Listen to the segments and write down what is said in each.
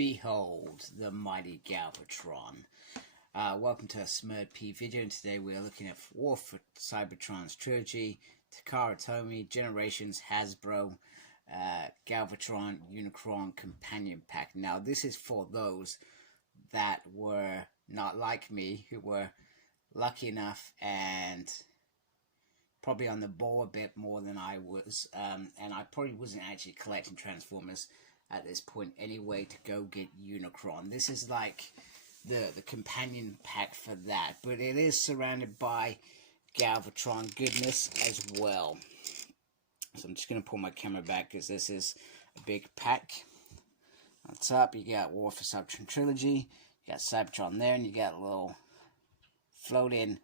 Behold the mighty Galvatron. Welcome to a Smurd P video, and today we are looking at War for Cybertron's trilogy, Takara Tomy, Generations, Hasbro, Galvatron, Unicron, Companion Pack. Now this is for those that were not like me, who were lucky enough and probably on the ball a bit more than I was, and I probably wasn't actually collecting Transformers at this point anyway to go get Unicron. This is like the companion pack for that, but it is surrounded by Galvatron goodness as well. So I'm just going to pull my camera back because this is a big pack. On top you got War for Cybertron trilogy, you got Cybertron there, and you got little floating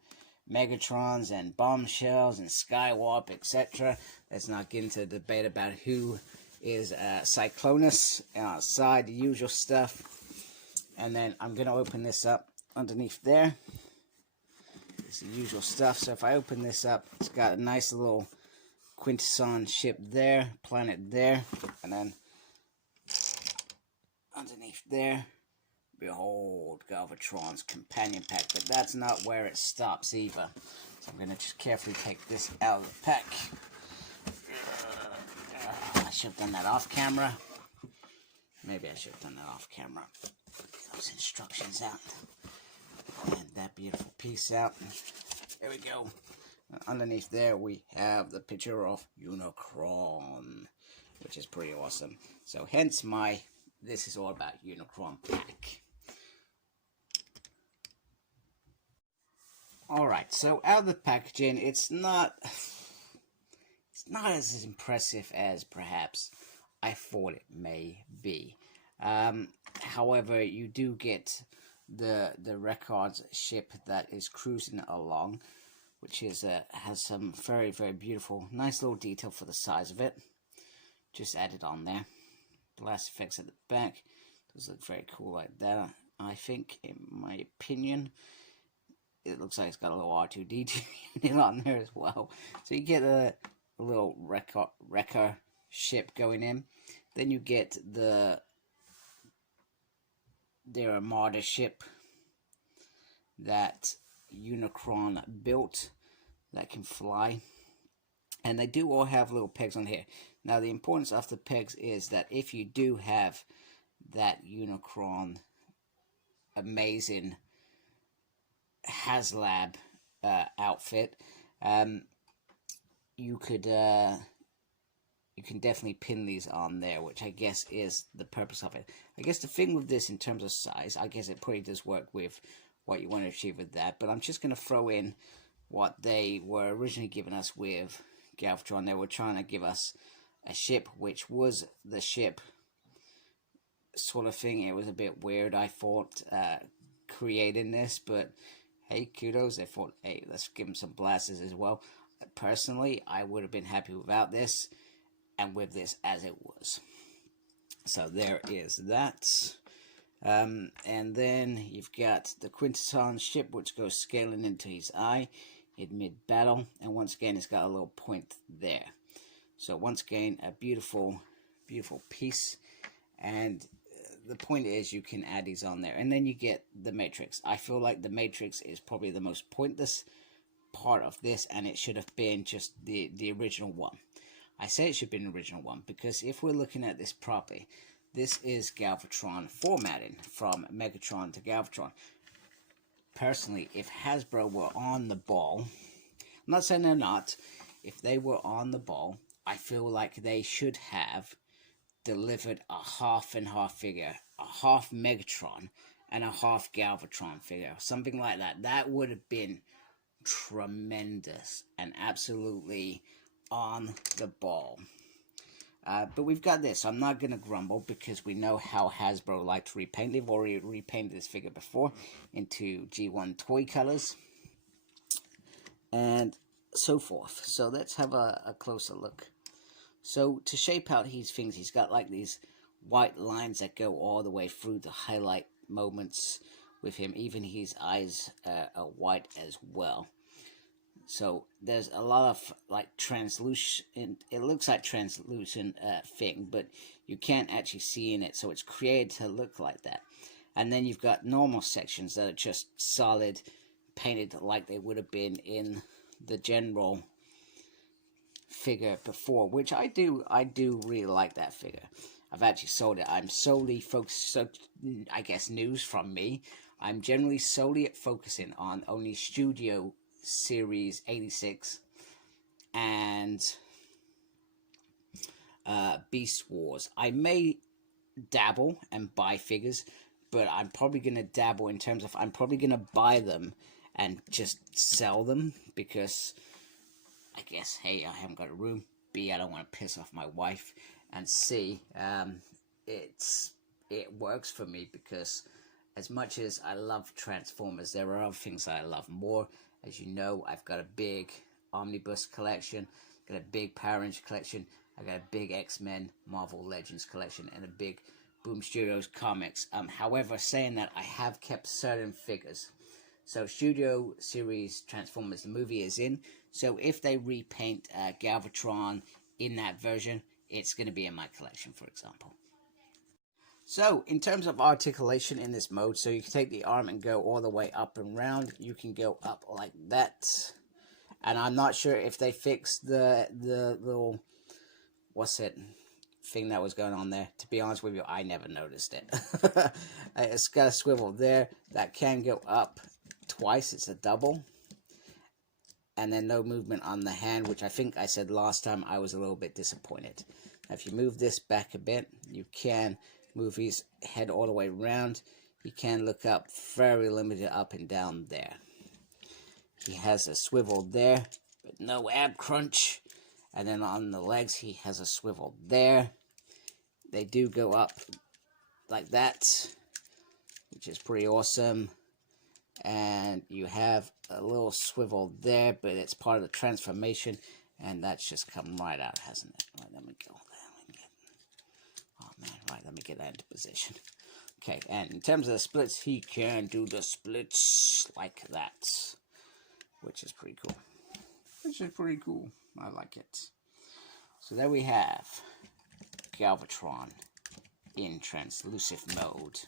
Megatrons and Bombshells and Skywarp, etc. Let's not get into the debate about who is Cyclonus outside, the usual stuff. And then I'm going to open this up underneath there. It's the usual stuff. So if I open this up, it's got a nice little Quintesson Ship there, planet there, and then underneath there, behold Galvatron's companion pack. But that's not where it stops either. So I'm going to just carefully take this out of the pack. I should have done that off camera. Maybe I should have done that off camera. Get those instructions out. And that beautiful piece out. There we go. Underneath there we have the picture of Unicron, which is pretty awesome. So hence my, this is all about Unicron pack. Alright, so out of the packaging, it's not as impressive as perhaps I thought it may be. However, you do get the Records ship that is cruising along, which is has some very beautiful, nice little detail for the size of it. Just added on there. Blast effects at the back. Does look very cool like that. I think, in my opinion, it looks like it's got a little R2-D2 unit on there as well. So you get a little wrecker ship going in. Then you get their Armada ship that Unicron built that can fly. And they do all have little pegs on here. Now the importance of the pegs is that if you do have that Unicron amazing HasLab outfit, you can definitely pin these on there, which I guess is the purpose of it. I guess the thing with this in terms of size, I guess it probably does work with what you want to achieve with that, but I'm just going to throw in what they were originally giving us with Galvatron. They were trying to give us a ship which was the ship sort of thing. It was a bit weird, I thought, creating this, but hey, kudos. They thought, hey, let's give them some blasters as well. Personally, I would have been happy without this, and with this as it was. So there is that. And then you've got the Quintesson Ship, which goes scaling into his eye in mid-battle. And once again, it's got a little point there. So once again, a beautiful piece. And the point is, you can add these on there. And then you get the Matrix. I feel like the Matrix is probably the most pointless part of this, and it should have been just the original one. I say it should be an original one because if we're looking at this properly, this is Galvatron formatting from Megatron to Galvatron. Personally, if Hasbro were on the ball, I'm not saying they're not, if they were on the ball, I feel like they should have delivered a half and half figure, a half Megatron and a half Galvatron figure, something like that. That would have been tremendous and absolutely on the ball. But we've got this. I'm not going to grumble because we know how Hasbro like to repaint. They've already repainted this figure before into G1 toy colors and so forth. So let's have a closer look. So to shape out his things, he's got like these white lines that go all the way through to highlight moments with him. Even his eyes are white as well. So there's a lot of like translucent, it looks like translucent thing, but you can't actually see in it, so it's created to look like that. And then you've got normal sections that are just solid, painted like they would have been in the general figure before, which I do really like that figure. I've actually sold it. I'm solely focused, so I guess news from me, I'm generally solely focusing on only Studio Series 86 and Beast Wars. I may dabble and buy figures, but I'm probably going to dabble in terms of I'm probably going to buy them and just sell them, because I guess, A, I haven't got a room, B, I don't want to piss off my wife, and C, it works for me, because as much as I love Transformers, there are other things that I love more. As you know, I've got a big Omnibus collection, got a big Power Rangers collection, I got a big X-Men Marvel Legends collection, and a big Boom Studios comics. However, saying that, I have kept certain figures. So Studio Series Transformers, the movie is in. So if they repaint Galvatron in that version, it's going to be in my collection, for example. So in terms of articulation in this mode, so you can take the arm and go all the way up and round. You can go up like that. And I'm not sure if they fixed the little, what's it, thing that was going on there. To be honest with you, I never noticed it. It's got a swivel there that can go up twice. It's a double. And then no movement on the hand, which I think I said last time. I was a little bit disappointed. Now, if you move this back a bit, you can move his head all the way around. He can look up, very limited up and down there. He has a swivel there, but no ab crunch. And then on the legs, he has a swivel there. They do go up like that, which is pretty awesome. And you have a little swivel there, but it's part of the transformation, and that's just come right out, hasn't it? Right, let me go there. Oh man, right, let me get that into position. Okay, and in terms of the splits, he can do the splits like that, which is pretty cool. I like it. So there we have Galvatron in translucent mode.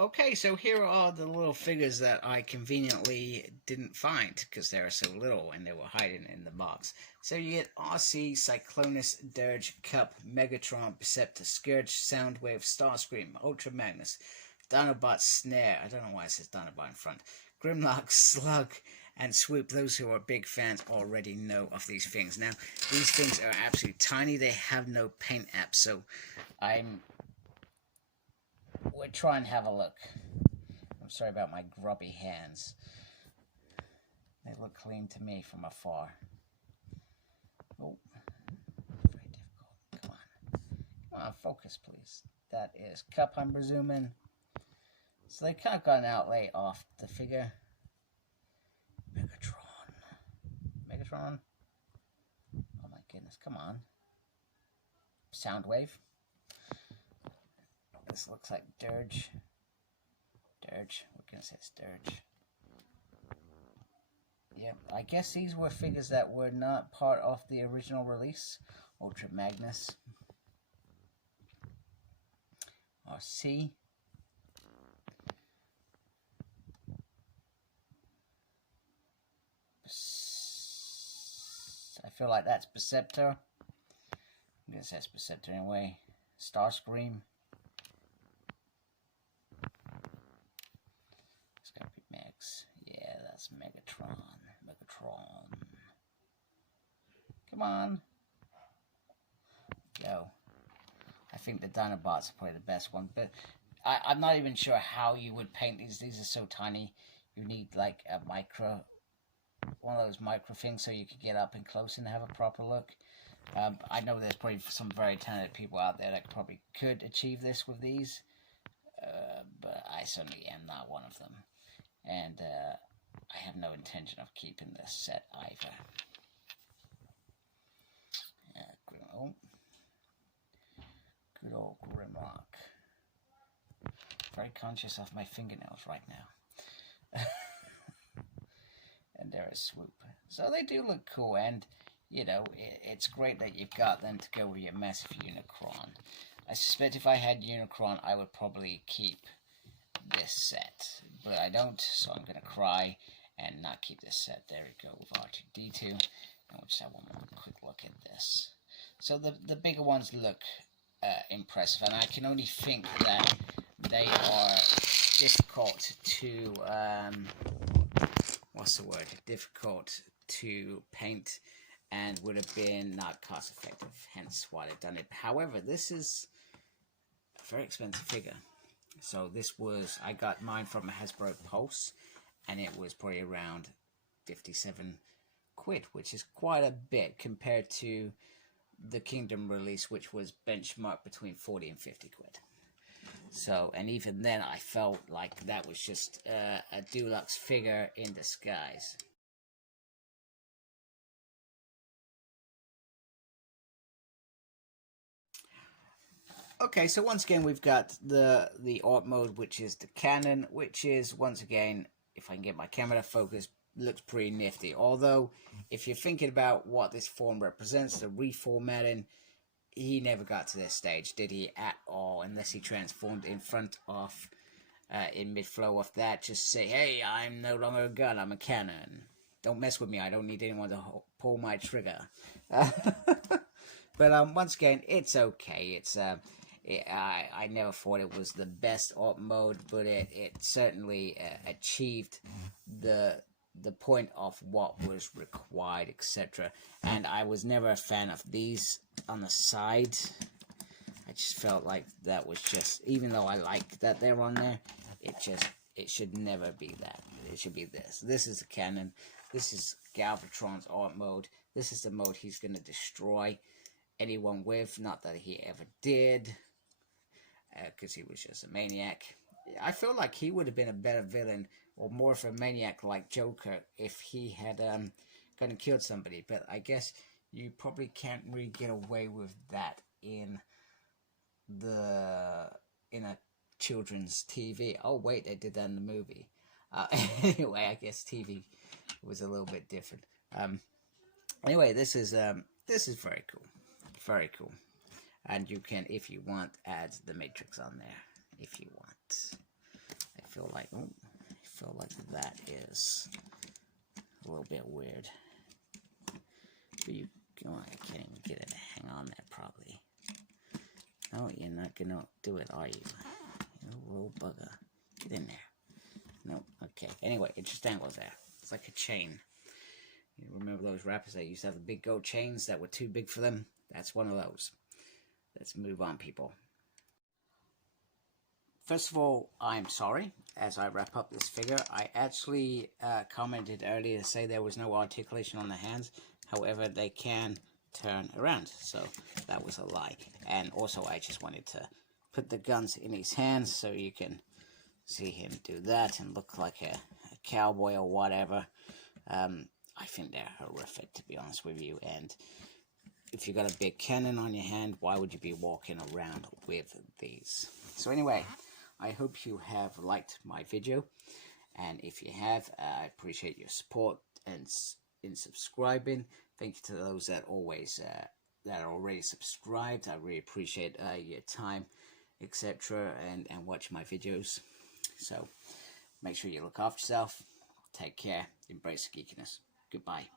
Okay, so here are the little figures that I conveniently didn't find because they were so little and they were hiding in the box. So you get RC, Cyclonus, Dirge, Cup, Megatron, Perceptor, Scourge, Soundwave, Starscream, Ultra Magnus, Dinobot, Snare, I don't know why it says Dinobot in front, Grimlock, Slug, and Swoop. Those who are big fans already know of these things. Now, these things are absolutely tiny. They have no paint app, so we'll try and have a look. I'm sorry about my grubby hands. They look clean to me from afar. Oh, very difficult. Come on. Come on, focus, please. That is Cup, I'm presuming. So they kind of got an outlay off the figure. Megatron. Oh my goodness, come on. Soundwave. This looks like Dirge. We're gonna say it's Dirge. Yep, I guess these were figures that were not part of the original release. Ultra Magnus. RC. I feel like that's Perceptor. I guess that's Perceptor anyway. Starscream. It's gotta be Max. Yeah, that's Megatron. Come on. Go. I think the Dinobots are probably the best one, but I'm not even sure how you would paint these. These are so tiny. You need like a one of those micro things so you could get up and close and have a proper look. I know there's probably some very talented people out there that probably could achieve this with these, but I certainly am not one of them, and I have no intention of keeping this set either. Good old Grimlock. Very conscious of my fingernails right now. they're a swoop. So they do look cool, and you know, it's great that you've got them to go with your massive Unicron. I suspect if I had Unicron, I would probably keep this set, but I don't, so I'm going to cry and not keep this set. There we go with R2-D2, and we'll just have one more quick look at this. So the bigger ones look impressive, and I can only think that they are difficult to, difficult to paint, and would have been not cost effective, hence why they've done it. However, this is a very expensive figure. So this was, I got mine from a Hasbro Pulse, and it was probably around 57 quid, which is quite a bit compared to the Kingdom release, which was benchmarked between 40 and 50 quid. So, and even then I felt like that was just a deluxe figure in disguise. Okay, so once again we've got the art mode, which is the canon, which is, once again, if I can get my camera to focus, looks pretty nifty. Although, if you're thinking about what this form represents, the reformatting, he never got to this stage, did he, at all, unless he transformed in front of, in mid-flow of that, just say, hey, I'm no longer a gun, I'm a cannon. Don't mess with me, I don't need anyone to pull my trigger. But once again, it's okay. It's I never thought it was the best art mode, but it certainly achieved the point of what was required, etc. And I was never a fan of these on the side. I just felt like that was just, even though I like that they're on there, it should never be that. It should be this. This is the canon. This is Galvatron's art mode. This is the mode he's going to destroy anyone with. Not that he ever did, because he was just a maniac. I feel like he would have been a better villain, or more of a maniac like Joker, if he had gone and killed somebody. But I guess you probably can't really get away with that in a children's TV. Oh wait, they did that in the movie. Anyway, I guess TV was a little bit different. Anyway, this is very cool. Very cool. And you can, if you want, add the Matrix on there. If you want. I feel like that is a little bit weird. But I can't even get it to hang on there, probably. No, you're not gonna do it, are you? You little bugger. Get in there. No, okay. Anyway, it just dangles there. It's like a chain. You remember those rappers that used to have the big gold chains that were too big for them? That's one of those. Let's move on, people. First of all, I'm sorry. As I wrap up this figure, I actually commented earlier to say there was no articulation on the hands. However, they can turn around, so that was a lie. And also, I just wanted to put the guns in his hands so you can see him do that and look like a cowboy or whatever. I think they're horrific, to be honest with you. And if you got a big cannon on your hand, why would you be walking around with these? So anyway, I hope you have liked my video, and if you have, I appreciate your support and in subscribing. Thank you to those that always that are already subscribed. I really appreciate your time, etc., and watch my videos. So make sure you look after yourself. Take care. Embrace the geekiness. Goodbye.